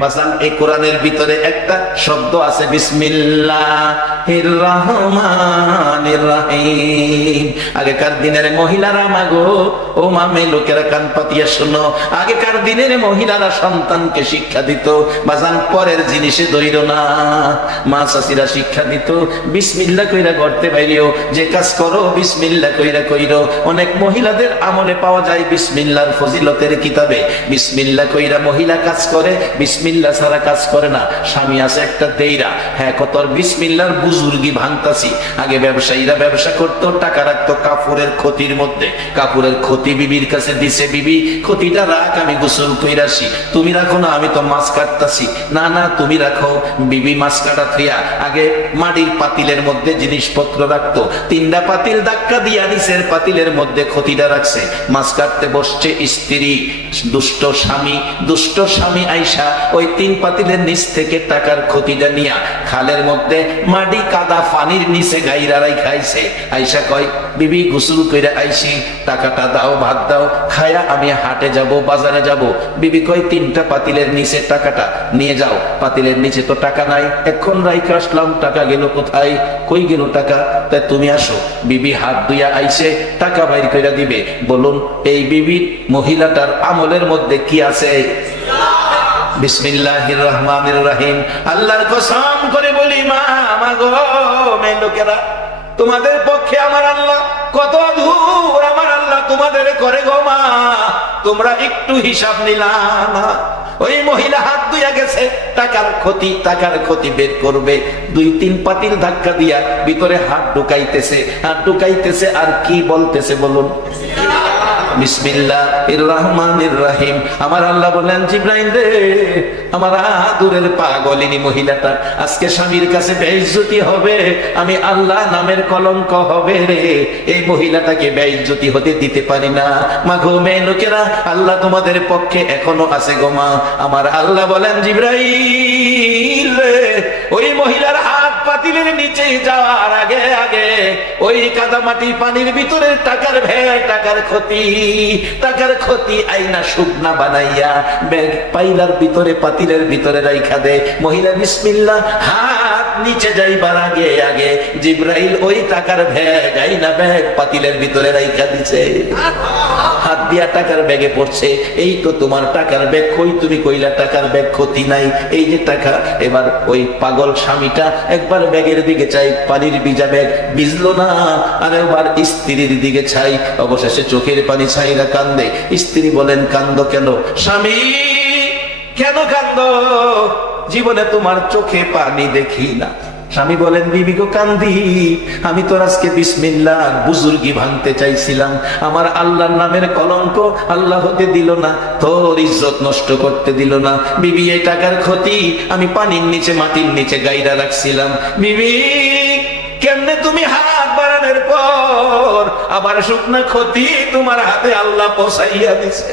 বাসান এই কোরআনের ভিতরে একটা শব্দ আছে, বিসমিল্লাহির রহমানির রহিম। আগেকার দিনের মহিলারা, মাগো, ও মামে লোকেরা কান পাতিয়া শোনো। আগেকার দিনের মহিলারা সন্তানকে শিক্ষা দিত। বাজান পরের জিনিসে ধরিল না। মা চাষিরা শিক্ষা দিত, বিসমিল্লা কইরা করতে পাইরিও যে কাজ করো, বিসমিল্লা কইরা কইরো। অনেক মহিলাদের আমলে পাওয়া যায় বিসমিল্লার ফজিলতের কিতাবে। বিসমিল্লা কইরা মহিলা কাজ করে, বিসমিল্লা ছাড়া কাজ করে না। স্বামী আছে একটা দেইরা। হ্যাঁ কত বিসমিল্লার বুজুর্গি ভাঙতাছি। আগে ব্যবসায়ীরা ব্যবসা করতো, টাকা রাখতো কাপড়ের ক্ষতির মধ্যে। কাপড়ের ক্ষতি বিবির কাছে দিছে বিবি, ক্ষতিটা রাখ, আমি গোসল কইরাছি তুমি রাখো না, আমি তো মাছ কাটতাছি। না না, তুমি রাখো। বিবি মাছ কাটা থিয়া আগে মাটির পাতিলের মধ্যে জিনিসপত্র রাখতো। তিনটা পাতিল ধাক্কা দিয়া নিচের পাতিলের মধ্যে ক্ষতিটা রাখছে। মাছ কাটতে বসছে স্ত্রী, দুষ্ট স্বামী। দুষ্ট স্বামী আইসা ওই তিন পাতিলের নিচ থেকে টাকার ক্ষতিটা নিয়া খালের মধ্যে মাটি কাদা পানির নিচে গাইরারাই খাইছে। আইসা কয়, বিবি, গোসল কইরা আইসি, টাকাটা দাও, ভাত দাও, খায়া আমি হাটে যাব, বাজারে যাব। বিবি কয়, তিনটা পাতিলের নিচে টাকাটা নিয়ে যাও। পাতিলের নিচে তো টাকা নাই। এখন রাইকে আসলাম, টাকা গেল কোথায়? কই গেল টাকা? তাই তুমি আসো। বিবি হাত দুইয়া আইসে টাকা বাইর কইরা দিবে। বলুন, এই বিবির মহিলাটার আমলের মধ্যে কি আছে? বিসমিল্লাহির রহমানির রহিম। আল্লাহর কসম করে বলি, মা মা গো মেয়ে লোকেরা, তোমাদের পক্ষে আমার আল্লাহ কত দূর আমার আল্লাহ তোমাদের করে গো, মা। তোমরা একটু হিসাব নিলা না ওই মহিলা হাত দুইয়া গেছে, টাকার ক্ষতি টাকার ক্ষতি বের করবে। দুই তিন পাতিল ধাক্কা দিয়া ভিতরে হাত ঢুকাইতেছে। হাত ঢুকাইতেছে আর কি বলতেছে, বলুন। আমার আল্লাহ বলেন জিব্রাইল রে, আমার আদুরের পাগলিনী মহিলাটা, আজকে স্বামীর কাছে বেইজ্জতি হবে, আমি আল্লাহ নামের কলঙ্ক হবে রে। এই মহিলাটাকে বেইজ্জতি হতে দিতে পারি না। মা গো মেয়ে লোকেরা, আল্লাহ তোমাদের পক্ষে এখনও আছে গো মা। আমার আল্লাহ বলেন, জিব্রাইল ওই মহিলার পাতিলের নিচে যাওয়ার আগে আগে ওই কাদা মাটি পানির ভিতরে টাকার ভেড় টাকার ক্ষতি টাকার ক্ষতি আইনা শুকনা বানাইয়া ব্যাগ পাইলার ভিতরে, পাতিলের ভিতরে রাইখা দে। মহিলা বিসমিল্লা হাত নিচে যাইবার আগে আগে জিব্রাইল ওই টাকার ভ্যাগ আইনা ব্যাগ পাতিলের ভিতরে রাইখা দিছে। হাত দিয়া টাকার ব্যাগে পড়ছে, এই তো তোমার টাকার ব্যাগ কই? তুমি কইলা টাকার ব্যাগ ক্ষতি নাই। এই যে টাকা, এবার ওই পাগল স্বামীটা একবার ব্যাগের দিকে চাই, পানির বিজা ব্যাগ বিজলো না, আর একবার স্ত্রীর দিকে চাই। অবশেষে চোখের পানি ছাইরা কান্দে। স্ত্রী বলেন, কান্দ কেন? স্বামী, কেন কান্দ? জীবনে তোমার চোখে পানি দেখি না। স্বামী বলেন, বিবি গো, কান্দি। আমি তোর আজকে বিসমিল্লাহ বুজুর্গি ভাঙতে চাইছিলাম। আমার আল্লাহর নামের কলঙ্ক আল্লাহ হতে দিল না, তোর ইজ্জত নষ্ট করতে দিল না। বিবি, এই টাকার ক্ষতি আমি পানির নিচে, মাটির নিচে গাইরা রাখছিলাম। বিবি, কেমনে তুমি হাত বাড়ানোর পর আবার শুকনা ক্ষতি তোমার হাতে আল্লাহ পোষাইয়া দিছে?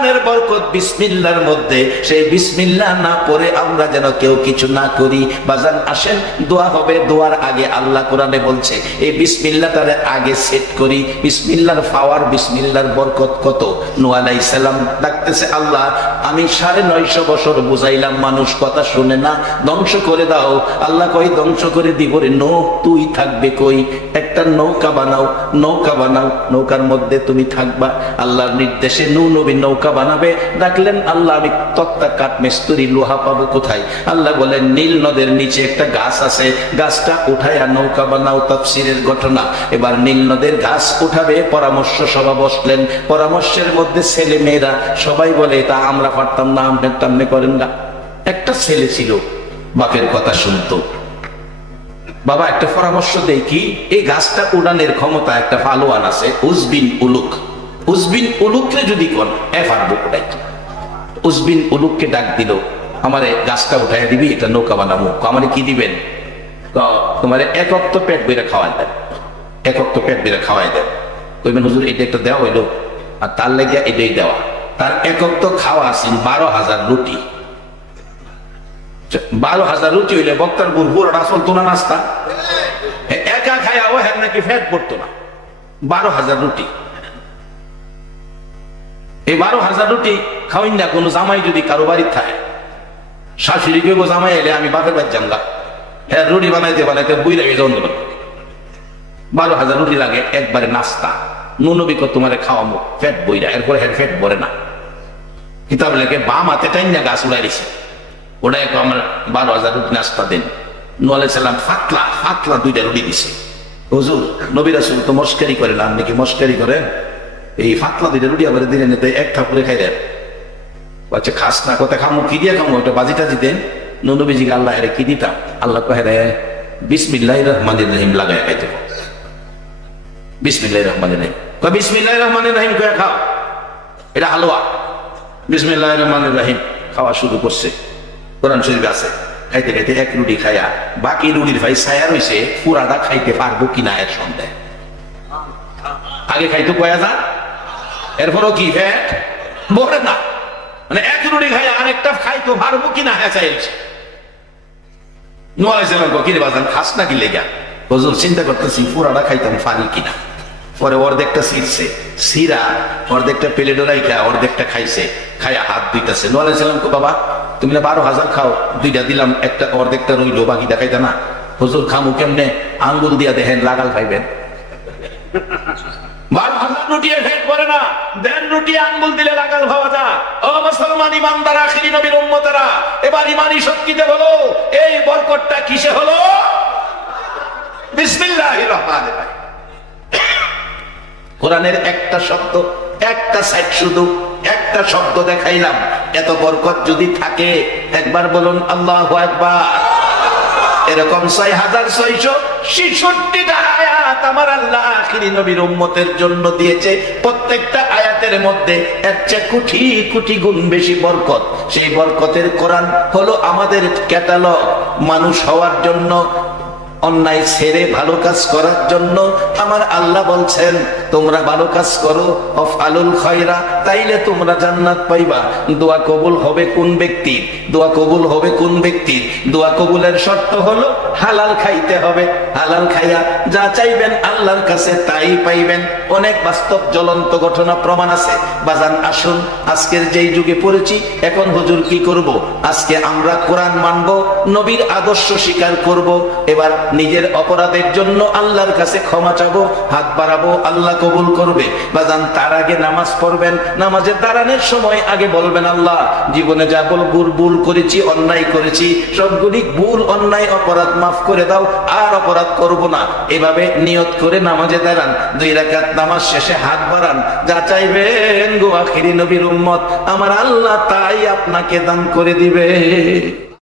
কোরআনের বরকত বিসমিল্লার মধ্যে, সেই বিসমিল্লা না পড়ে আমরা যেন কেউ কিছু না করি। বাজান, আসেন, দোয়া হবে, দোয়ার আগে আল্লাহ কোরআনে বলছে, এই বিসমিল্লাটারে আগে সেট করি। বিসমিল্লার পাওয়ার, বিসমিল্লার বরকত কত? নু সালাম ডাকতেছে আল্লাহ, আমি সাড়ে নয়শো বছর বুঝাইলাম, মানুষ কথা শুনে না, ধ্বংস করে দাও। আল্লাহ কই ধ্বংস করে দিব রে নো তুই থাকবে কই? একটা নৌকা বানাও নৌকা বানাও, নৌকার মধ্যে তুমি থাকবা। আল্লাহর নির্দেশে নৌ নবী নৌকা বানাবে। ডাকলেন আল্লাহ, আমি তক্তা কাঠ মিস্তুরি, লোহা পাবো কোথায়? আল্লাহ বলেন, নীল নদের নিচে একটা গাছ আছে। গাছটা উঠাইয়া নৌকা বানাও, তফসিরের ঘটনা। এবার নীল নদের গাছ উঠাবে, পরামর্শ সভা বসলেন। পরামর্শের মধ্যে ছেলে মেয়েরা সবাই বলে, তা আমরা পারতাম না আমনে টামনে করেন না। একটা ছেলে ছিল, বাপের কথা শুনতো। বাবা, একটা পরামর্শ দেই কি? এই গাছটা উড়ানের ক্ষমতা, একটা ফালোয়ান আছে, উজবিন উলুক। উজবিন উলুককে যদি কোন, এ পারব উঠাইতে উজবিন উলুককে ডাক দিল, আমারে গাছটা উঠাই দিবি, এটা নৌকা বানাবো। আমারে কি দিবেন? তোমার এক অক্ত পেট বইরা খাওয়াই দেন। একক তো পেট বেড়ে খাওয়াই দেন। কইবেন, হুজুর, এটা একটা দেওয়া হইল, আর তার লেগে এটাই দেওয়া। তার একক তো খাওয়া আছেন বারো হাজার রুটি। বারো হাজার রুটি হইলে বক্তার গুর পুরোটা আসল তো নাস্তা। একা খায় হ্যাঁ নাকি ফ্যাট পড়তো না। বারো হাজার রুটি। এই বারো হাজার রুটি খাওয়াই না কোনো জামাই যদি কারও বাড়ির থাকে শাশুড়ি কেউ জামাই এলে আমি বাপের বাড়ি জামগা হ্যাঁ রুটি বানাইতে বানাইতে বুই লাগে যখন দেবেন বারো হাজার রুটি লাগে, একবারে নাস্তা। নুনবিক তোমারে খাওয়াবো ফ্যাট বইরা, এরপরে হ্যাঁ ফ্যাট ভরে না। কিতাব লেখে, বাম হাতে টাইন না গাছ উড়াই দিছে। ওটা এক আমার বারো হাজার রুটি নাস্তা দেন। নোয়ালে সালাম ফাতলা ফাতলা দুইটা রুটি দিছে। হুজুর, নবী রাসুল তো মস্কারি করে আপনি কি মস্কারি করেন? এই ফাতলা দুইটা রুটি আবার দিলেন এক ঠাকুরে খাই দেন। আচ্ছা খাস না কথা, খামো, কি দিয়ে খামো? ওটা বাজি টাজি দেন আল্লাহ এর কি দিতাম? আল্লাহ কহে, রে বিসমিল্লাহ রহমানির রহিম লাগায় খাইতে। বিসমিল্লাহ রহমানির রহিম। কয় বিসমিল্লাহ রহমানির রহিম কয়ে খাও। এটা হালুয়া। বিসমিল্লাহ রহমানির রহিম খাওয়া শুরু করছে। কোরআন শরীফ আছে, খাইতে খাইতে এক রুটি খাইয়া বাকি রুটির ভাই ছায়া রয়েছে পুরাটা খাইতে পারব কিনা এর সন্দেহ। আগে খাইতো কয়া যা এরপরও কি ফ্যাট বলে না। মানে এক রুটি খাই আরেকটা খাইতো পারব কিনা হ্যাঁ চাইছে। বাজান, খাস লেগা? হুজুর, চিন্তা করতেছি, পুরাটা খাইতাম পারি কিনা পরে অর্ধেকটা ছিঁড়ছে সিরা, অর্ধেকটা রাইখা, অর্ধেকটা খাইছে। খাইয়া হাত দুইটাছে নোয়ালে ছিলাম কো বাবা, তুমি না বারো হাজার খাও, দুইটা দিলাম, একটা অর্ধেকটা রইল, বাকি দেখাইতে না। হুজুর, খামু কেমনে? আঙ্গুল দিয়া দেখেন, লাগাল পাইবেন রুটি ফেট করে না। দেড় রুটি আঙ্গুল দিলে লাগাল ভাবা ও মুসলমান ইমানদার, আখিরি নবীর উম্মতেরা, এবার ইমানি শক্তিতে বলো, এই কিসে হলো? বিসমিল্লাহির রহমানির রহিম। কোরআনের একটা শব্দ, একটা সাইড শুধু, একটা শব্দ দেখাইলাম। এত বরকত যদি থাকে, একবার বলুন আল্লাহ একবার এরকম ছয় হাজার ছয়শো আয়াত আমার আল্লাহ আখিরি নবীর উম্মতের জন্য দিয়েছে। প্রত্যেকটা আয়াতের মধ্যে এর চেয়ে কোটি কোটি গুণ বেশি বরকত। সেই বরকতের কোরআন হলো আমাদের ক্যাটালগ। মানুষ হওয়ার জন্য, অন্যায় ছেড়ে ভালো কাজ করার জন্য আমার আল্লাহ বলছেন, তোমরা ভালো কাজ করো অফ আলুল খয়রা তাইলে তোমরা জান্নাত পাইবা। দোয়া কবুল হবে কোন ব্যক্তির দোয়া কবুল হবে কোন ব্যক্তির দোয়া কবুলের শর্ত হলো হালাল খাইতে হবে। হালাল খাইয়া যা চাইবেন আল্লাহর কাছে তাই পাইবেন। অনেক বাস্তব জ্বলন্ত ঘটনা প্রমাণ আছে। বাজান, আসুন, আজকের যেই যুগে পড়েছি, এখন হুজুর কি করব? আজকে আমরা কোরআন মানব, নবীর আদর্শ স্বীকার করব। এবার নিজের অপরাধের জন্য আল্লাহর কাছে ক্ষমা চাবো, হাত বাড়াবো, আল্লাহ কবুল করবে। বাজান, তার আগে নামাজ পড়বেন নামাজের দাঁড়ানোর সময় আগে বলবেন, আল্লাহ, জীবনে যা বল, ভুল করেছি, অন্যায় করেছি, সবগুলি ভুল, অন্যায়, অপরাধ মাফ করে দাও, আর অপরাধ করব না। এভাবে নিয়ত করে নামাজে দাঁড়ান, দুই রাকাত নামাজ শেষে হাত বাড়ান, যা চাইবেন গো আখিরি নবীর উম্মত, আমার আল্লাহ তাই আপনাকে দান করে দিবে।